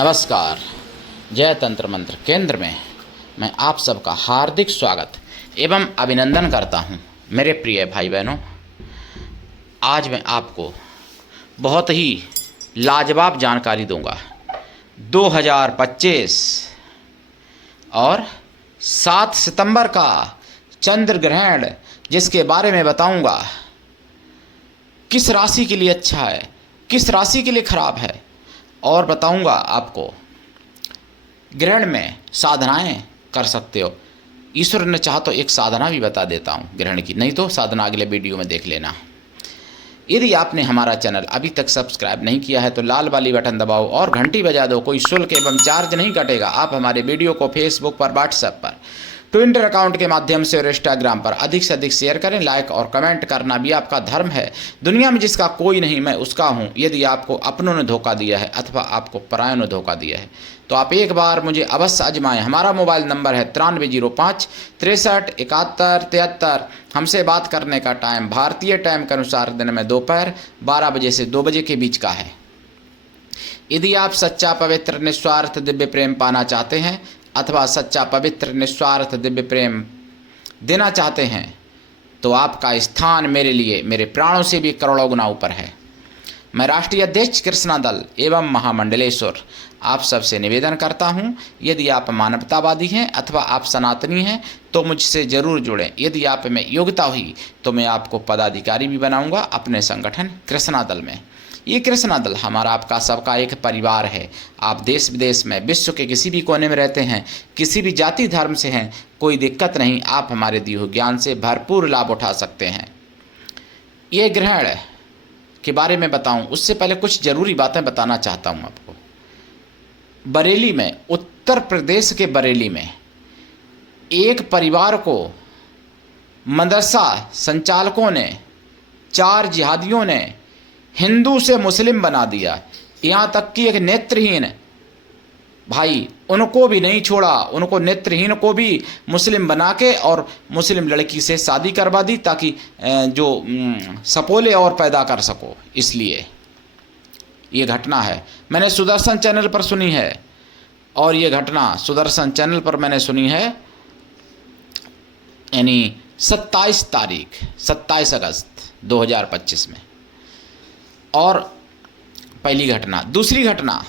नमस्कार। जय तंत्र मंत्र केंद्र में मैं आप सबका हार्दिक स्वागत एवं अभिनंदन करता हूं। मेरे प्रिय भाई बहनों, आज मैं आपको बहुत ही लाजवाब जानकारी दूंगा। 2025 और 7 सितंबर का चंद्र ग्रहण, जिसके बारे में बताऊंगा किस राशि के लिए अच्छा है, किस राशि के लिए खराब है, और बताऊंगा आपको ग्रहण में साधनाएं कर सकते हो। ईश्वर ने चाहा तो एक साधना भी बता देता हूं ग्रहण की, नहीं तो साधना अगले वीडियो में देख लेना। यदि आपने हमारा चैनल अभी तक सब्सक्राइब नहीं किया है तो लाल वाली बटन दबाओ और घंटी बजा दो। कोई शुल्क एवं चार्ज नहीं कटेगा। आप हमारे वीडियो को फेसबुक पर, व्हाट्सएप पर, ट्विटर अकाउंट के माध्यम से और इंस्टाग्राम पर अधिक से अधिक शेयर करें। लाइक और कमेंट करना भी आपका धर्म है। दुनिया में जिसका कोई नहीं, मैं उसका हूं। यदि आपको अपनों ने धोखा दिया है अथवा आपको परायों ने धोखा दिया है तो आप एक बार मुझे अवश्य आजमाएं। हमारा मोबाइल नंबर है 9305 63 71 73। हमसे बात करने का टाइम भारतीय टाइम के अनुसार दिन में दोपहर 12 बजे से 2 बजे के बीच का है। यदि आप सच्चा, पवित्र, निस्वार्थ दिव्य प्रेम पाना चाहते हैं अथवा सच्चा, पवित्र, निस्वार्थ दिव्य प्रेम देना चाहते हैं तो आपका स्थान मेरे लिए, मेरे प्राणों से भी करोड़ों गुना ऊपर है। मैं राष्ट्रीय अध्यक्ष कृष्णा दल एवं महामंडलेश्वर आप सबसे निवेदन करता हूं, यदि आप मानवतावादी हैं अथवा आप सनातनी हैं तो मुझसे ज़रूर जुड़ें। यदि आप में योग्यता हुई तो मैं आपको पदाधिकारी भी बनाऊंगा अपने संगठन कृष्णा दल में। ये कृष्णा दल हमारा, आपका, सबका एक परिवार है। आप देश विदेश में, विश्व के किसी भी कोने में रहते हैं, किसी भी जाति धर्म से हैं, कोई दिक्कत नहीं। आप हमारे दिए हुए ज्ञान से भरपूर लाभ उठा सकते हैं। ये ग्रहण के बारे में बताऊं उससे पहले कुछ ज़रूरी बातें बताना चाहता हूं आपको। बरेली में, उत्तर प्रदेश के बरेली में एक परिवार को मदरसा संचालकों ने, 4 जिहादियों ने हिंदू से मुस्लिम बना दिया। यहाँ तक कि एक नेत्रहीन भाई, उनको भी नहीं छोड़ा। उनको, नेत्रहीन को भी मुस्लिम बना के और मुस्लिम लड़की से शादी करवा दी ताकि जो सपोले और पैदा कर सको। इसलिए ये घटना है, मैंने सुदर्शन चैनल पर सुनी है। और ये घटना सुदर्शन चैनल पर मैंने सुनी है, यानी 27 अगस्त 2025 में। और पहली घटना। दूसरी घटना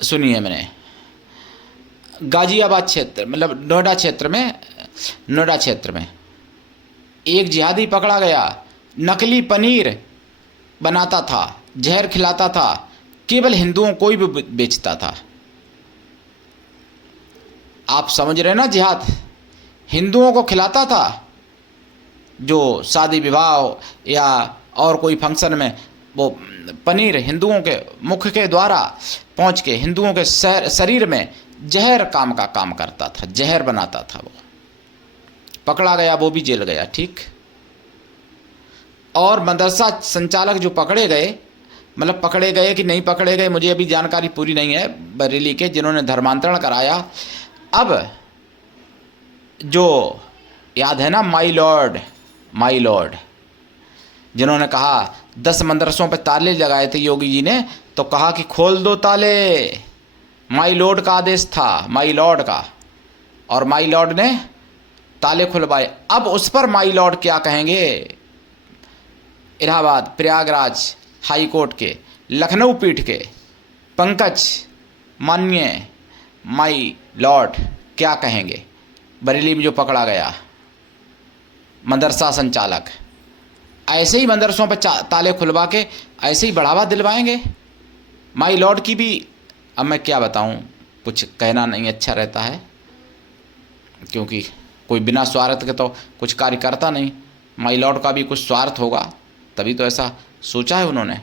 सुनी है मैंने गाजियाबाद क्षेत्र, मतलब नोएडा क्षेत्र में एक जिहादी पकड़ा गया। नकली पनीर बनाता था, जहर खिलाता था, केवल हिंदुओं को ही बेचता था। आप समझ रहे ना, जिहाद हिंदुओं को खिलाता था। जो शादी विवाह या और कोई फंक्शन में वो पनीर हिंदुओं के मुख के द्वारा पहुंच के हिंदुओं के शरीर में जहर काम करता था, जहर बनाता था। वो पकड़ा गया, वो भी जेल गया। ठीक। और मदरसा संचालक जो पकड़े गए, मतलब पकड़े गए कि नहीं पकड़े गए मुझे अभी जानकारी पूरी नहीं है, बरेली के जिन्होंने धर्मांतरण कराया। अब जो याद है ना, माई लॉर्ड जिन्होंने कहा 10 मदरसों पे ताले लगाए थे योगी जी ने, तो कहा कि खोल दो ताले। माई लॉर्ड का आदेश था, माई लॉर्ड का, और माई लॉर्ड ने ताले खुलवाए। अब उस पर माई लॉर्ड क्या कहेंगे? इलाहाबाद, प्रयागराज हाई कोर्ट के, लखनऊ पीठ के पंकज माननीय माई लॉर्ड क्या कहेंगे? बरेली में जो पकड़ा गया मदरसा संचालक, ऐसे ही मदरसों पर ताले खुलवा के ऐसे ही बढ़ावा दिलवाएंगे माई लॉर्ड की भी। अब मैं क्या बताऊं, कुछ कहना नहीं अच्छा रहता है, क्योंकि कोई बिना स्वार्थ के तो कुछ कार्य करता नहीं। माई लॉर्ड का भी कुछ स्वार्थ होगा, तभी तो ऐसा सोचा है उन्होंने।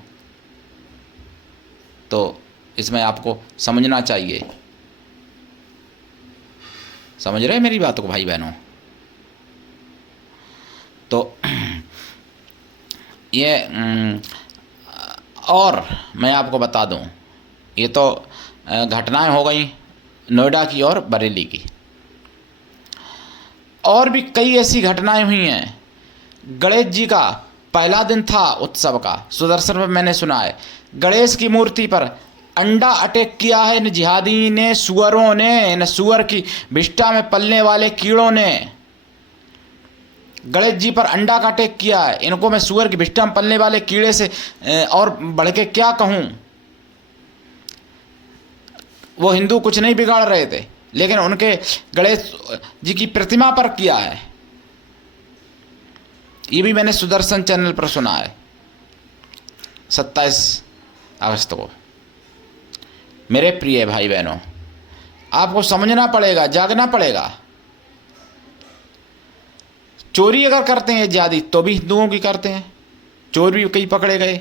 तो इसमें आपको समझना चाहिए। समझ रहे हैं मेरी बात को भाई बहनों? तो ये और मैं आपको बता दूं, ये तो घटनाएं हो गई नोएडा की और बरेली की। और भी कई ऐसी घटनाएं हुई हैं। गणेश जी का पहला दिन था उत्सव का, सुदर्शन में मैंने सुना है गणेश की मूर्ति पर अंडा अटैक किया है इन जिहादी ने, सुअरों ने, इन सुअर की विष्ठा में पलने वाले कीड़ों ने गणेश जी पर अंडा का अटैक किया है। इनको मैं सुअर की विष्ठा में पलने वाले कीड़े से और बढ़ के क्या कहूँ। वो हिंदू कुछ नहीं बिगाड़ रहे थे, लेकिन उनके गणेश जी की प्रतिमा पर किया है। ये भी मैंने सुदर्शन चैनल पर सुना है 27 अगस्त को। मेरे प्रिय भाई बहनों, आपको समझना पड़ेगा, जागना पड़ेगा। चोरी अगर करते हैं जिहादी तो भी हिंदुओं की करते हैं, चोर भी कई पकड़े गए।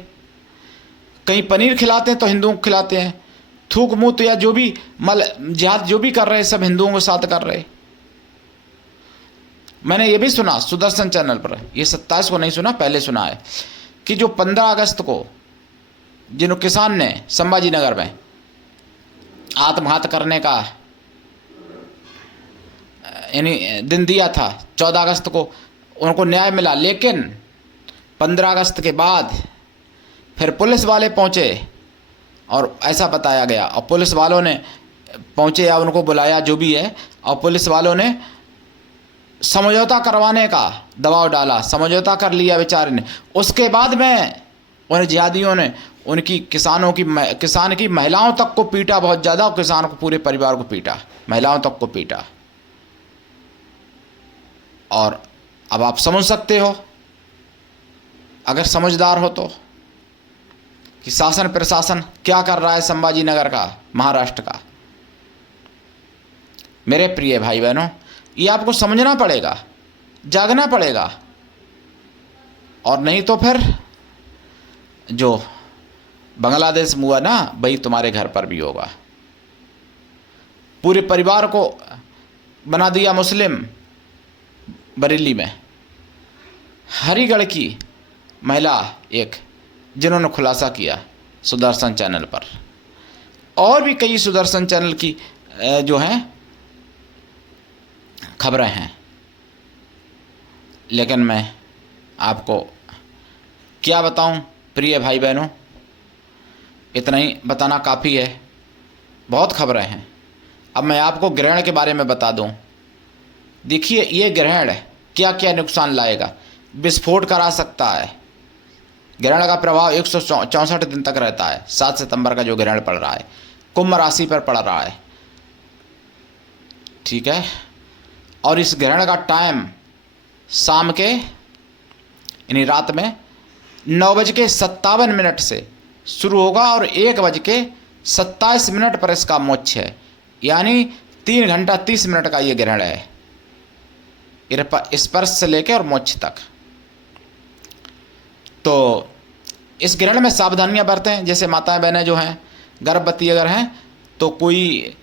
कहीं पनीर खिलाते हैं तो हिंदुओं को खिलाते हैं। थूक मूत या जो भी जिहाद जो भी कर रहे हैं सब हिंदुओं के साथ कर रहे। मैंने ये भी सुना सुदर्शन चैनल पर, ये 27 को नहीं सुना, पहले सुना है कि जो 15 अगस्त को जिन किसान ने संभाजी नगर में आत्मघात करने का यानी दिन दिया था, 14 अगस्त को उनको न्याय मिला, लेकिन 15 अगस्त के बाद फिर पुलिस वाले पहुंचे और ऐसा बताया गया, और पुलिस वालों ने पहुंचे या उनको बुलाया जो भी है, और पुलिस वालों ने समझौता करवाने का दबाव डाला, समझौता कर लिया बेचारे ने। उसके बाद में उन जिहादियों ने उनकी किसान की महिलाओं तक को पीटा बहुत ज़्यादा, और किसान को पूरे परिवार को पीटा, महिलाओं तक को पीटा। और अब आप समझ सकते हो अगर समझदार हो तो कि शासन प्रशासन क्या कर रहा है संभाजी नगर का, महाराष्ट्र का। मेरे प्रिय भाई बहनों, ये आपको समझना पड़ेगा, जागना पड़ेगा, और नहीं तो फिर जो बांग्लादेश में हुआ ना वही तुम्हारे घर पर भी होगा। पूरे परिवार को बना दिया मुस्लिम बरेली में। हरिगढ़ की महिला एक जिन्होंने खुलासा किया सुदर्शन चैनल पर, और भी कई सुदर्शन चैनल की जो हैं खबरें हैं, लेकिन मैं आपको क्या बताऊं प्रिय भाई बहनों, इतना ही बताना काफ़ी है, बहुत खबरें हैं। अब मैं आपको ग्रहण के बारे में बता दूं। देखिए ये ग्रहण क्या क्या नुकसान लाएगा। विस्फोट करा सकता है। ग्रहण का प्रभाव 164 दिन तक रहता है। 7 सितंबर का जो ग्रहण पड़ रहा है कुंभ राशि पर पड़ रहा है, ठीक है। और इस ग्रहण का टाइम शाम के यानी रात में 9:57 से शुरू होगा और 1:27 पर इसका मोक्ष है, यानी 3 घंटा 30 मिनट का ये ग्रहण है, स्पर्श से लेकर और मोक्ष तक। तो इस ग्रहण में सावधानियां बरतें। जैसे माताएं बहनें जो हैं गर्भवती अगर हैं तो कोई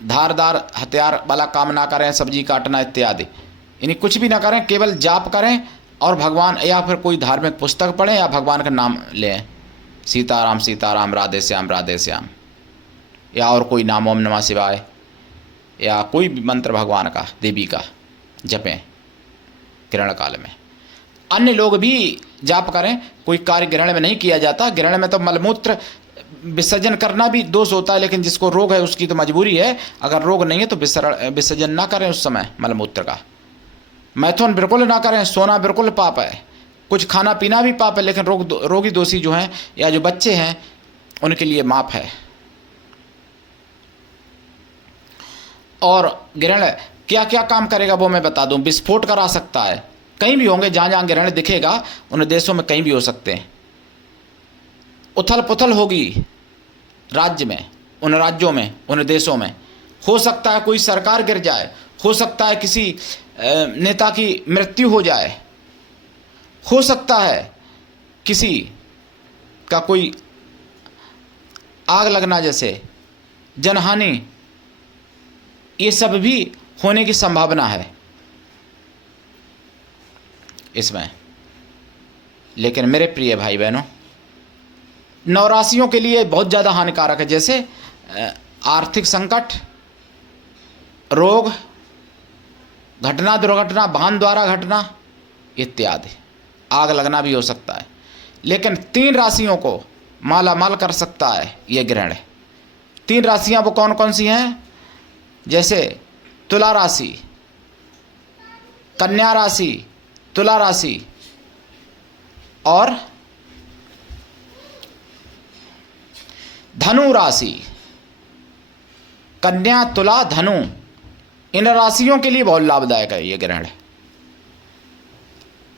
धारदार हथियार वाला काम ना करें, सब्जी काटना इत्यादि, यानी कुछ भी ना करें, केवल जाप करें और भगवान या फिर कोई धार्मिक पुस्तक पढ़ें या भगवान का नाम लें, सीताराम सीताराम, राधे श्याम राधे श्याम, या और कोई नाम ओम नमः शिवाय या कोई भी मंत्र भगवान का देवी का जपें ग्रहण काल में। अन्य लोग भी जाप करें, कोई कार्य ग्रहण में नहीं किया जाता। ग्रहण में तो मलमूत्र विसर्जन करना भी दोष होता है, लेकिन जिसको रोग है उसकी तो मजबूरी है। अगर रोग नहीं है तो विसर्जन ना करें उस समय मलमूत्र का। मैथुन बिल्कुल ना करें, सोना बिल्कुल पाप है, कुछ खाना पीना भी पाप है, लेकिन रोगी दोषी जो हैं या जो बच्चे हैं उनके लिए माफ है। और ग्रहण क्या क्या काम करेगा वो मैं बता दूं। विस्फोट करा सकता है, कहीं भी होंगे, जहाँ जहाँ ग्रहण दिखेगा उन देशों में कहीं भी हो सकते हैं। उथल पुथल होगी राज्य में, उन राज्यों में, उन देशों में। हो सकता है कोई सरकार गिर जाए, हो सकता है किसी नेता की मृत्यु हो जाए, हो सकता है किसी का कोई आग लगना जैसे जनहानि, ये सब भी होने की संभावना है इसमें। लेकिन मेरे प्रिय भाई बहनों, नवराशियों के लिए बहुत ज़्यादा हानिकारक है, जैसे आर्थिक संकट, रोग, घटना दुर्घटना, वाहन द्वारा घटना इत्यादि, आग लगना भी हो सकता है। लेकिन 3 राशियों को माला माल कर सकता है ये ग्रहण, 3 राशियां वो कौन कौन सी हैं? जैसे तुला राशि, कन्या राशि, तुला राशि और धनु राशि। कन्या, तुला, धनु, इन राशियों के लिए बहुत लाभदायक है ये ग्रहण।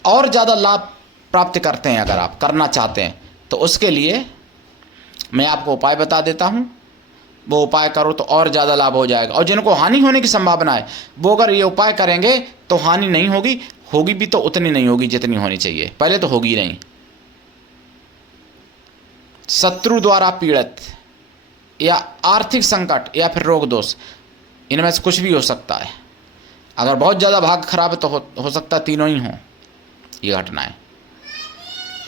और ज़्यादा लाभ प्राप्त करते हैं अगर आप करना चाहते हैं तो उसके लिए मैं आपको उपाय बता देता हूँ। वो उपाय करो तो और ज़्यादा लाभ हो जाएगा। और जिनको हानि होने की संभावना है वो अगर ये उपाय करेंगे तो हानि नहीं होगी, होगी भी तो उतनी नहीं होगी जितनी होनी चाहिए, पहले तो होगी नहीं। शत्रु द्वारा पीड़ित या आर्थिक संकट या फिर रोग दोष, इनमें से कुछ भी हो सकता है। अगर बहुत ज़्यादा भाग्य खराब है तो हो सकता है तीनों ही हों ये घटनाएं।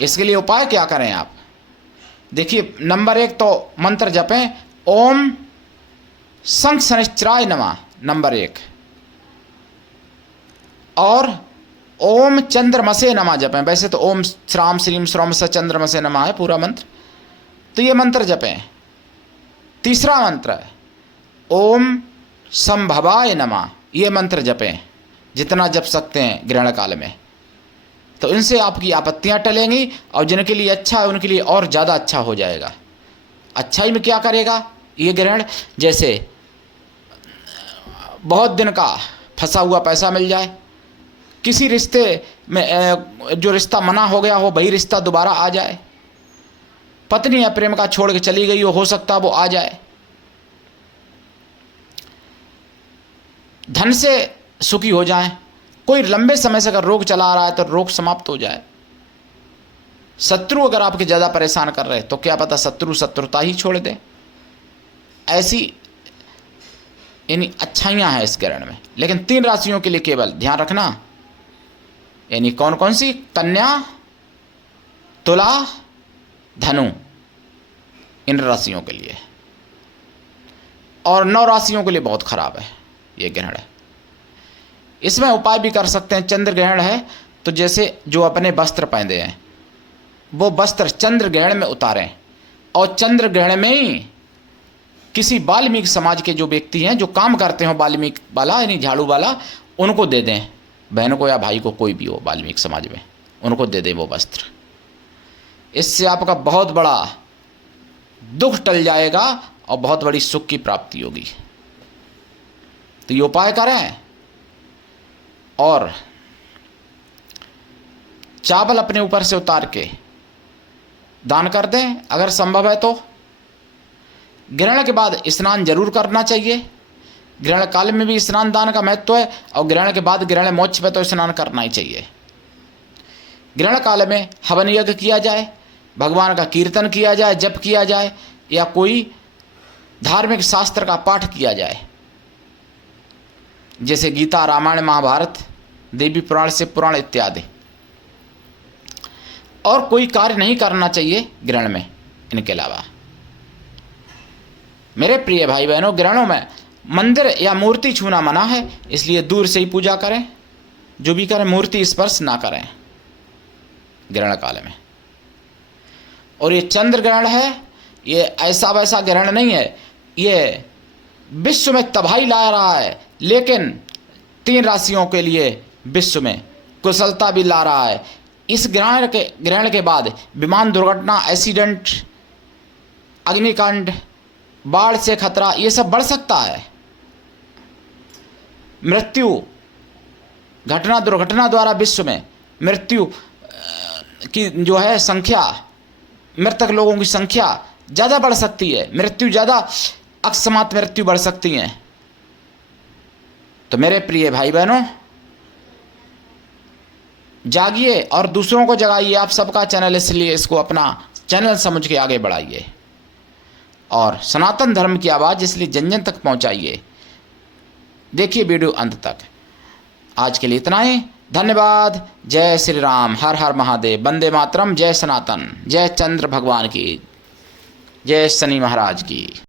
इसके लिए उपाय क्या करें आप? देखिए, नंबर 1 तो मंत्र जपें, ओम शंख शनिश्चराय नमः, नंबर 1। और ओम चंद्रमसे नमः जपें। वैसे तो ओम श्राम श्रीम श्रोम स चंद्रमसे नमः है पूरा मंत्र, तो ये मंत्र जपें। तीसरा मंत्र है ओम संभवाय नमः, ये मंत्र जपें जितना जप सकते हैं ग्रहण काल में, तो इनसे आपकी आपत्तियां टलेंगी और जिनके लिए अच्छा है उनके लिए और ज़्यादा अच्छा हो जाएगा। अच्छाई में क्या करेगा ये ग्रहण? जैसे बहुत दिन का फंसा हुआ पैसा मिल जाए, किसी रिश्ते में जो रिश्ता मना हो गया हो वही रिश्ता दोबारा आ जाए, पत्नी या प्रेम का छोड़ के चली गई हो सकता वो आ जाए, धन से सुखी हो जाए, कोई लंबे समय से अगर रोग चला आ रहा है तो रोग समाप्त हो जाए, शत्रु अगर आपके ज़्यादा परेशान कर रहे तो क्या पता शत्रु शत्रुता ही छोड़ दे। ऐसी यानी अच्छाइयाँ हैं इस ग्रहण में। लेकिन 3 राशियों के लिए केवल ध्यान रखना, यानी कौन कौन सी? कन्या, तुला, धनु, इन राशियों के लिए। और 9 राशियों के लिए बहुत खराब है ये ग्रहण है। इसमें उपाय भी कर सकते हैं। चंद्र ग्रहण है तो जैसे जो अपने वस्त्र पहने हैं वो वस्त्र चंद्र ग्रहण में उतारें, और चंद्र ग्रहण में ही किसी वाल्मीकि समाज के जो व्यक्ति हैं जो काम करते हो वाल्मीकि वाला यानी झाड़ू वाला, उनको दे दें, बहन को या भाई को, कोई भी हो वाल्मीकि समाज में, उनको दे दें वो वस्त्र। इससे आपका बहुत बड़ा दुख टल जाएगा और बहुत बड़ी सुख की प्राप्ति होगी। तो ये उपाय करें और चावल अपने ऊपर से उतार के दान कर दें अगर संभव है तो। ग्रहण के बाद स्नान जरूर करना चाहिए। ग्रहण काल में भी स्नान दान का महत्व है और ग्रहण के बाद ग्रहण मोक्ष पे तो स्नान करना ही चाहिए। ग्रहण काल में हवन यज्ञ किया जाए, भगवान का कीर्तन किया जाए, जप किया जाए या कोई धार्मिक शास्त्र का पाठ किया जाए, जैसे गीता, रामायण, महाभारत, देवी पुराण, शिव पुराण इत्यादि। और कोई कार्य नहीं करना चाहिए ग्रहण में इनके अलावा। मेरे प्रिय भाई बहनों, ग्रहणों में मंदिर या मूर्ति छूना मना है, इसलिए दूर से ही पूजा करें। जो भी करें मूर्ति स्पर्श ना करें ग्रहण काल में। और ये चंद्र ग्रहण है, ये ऐसा वैसा ग्रहण नहीं है, ये विश्व में तबाही ला रहा है, लेकिन 3 राशियों के लिए विश्व में कुशलता भी ला रहा है। इस ग्रहण के बाद विमान दुर्घटना, एक्सीडेंट, अग्निकांड, बाढ़ से खतरा, ये सब बढ़ सकता है। मृत्यु घटना, दुर्घटना द्वारा विश्व में मृत्यु की जो है संख्या, मृतक लोगों की संख्या ज़्यादा बढ़ सकती है, मृत्यु ज़्यादा, अकस्मात मृत्यु बढ़ सकती हैं। तो मेरे प्रिय भाई बहनों, जागिए और दूसरों को जगाइए। आप सबका चैनल, इसलिए इसको अपना चैनल समझ के आगे बढ़ाइए और सनातन धर्म की आवाज़ इसलिए जन जन तक पहुंचाइए। देखिए वीडियो अंत तक। आज के लिए इतना ही, धन्यवाद। जय श्री राम, हर हर महादेव, वंदे मातरम, जय सनातन, जय चंद्र भगवान की, जय शनि महाराज की।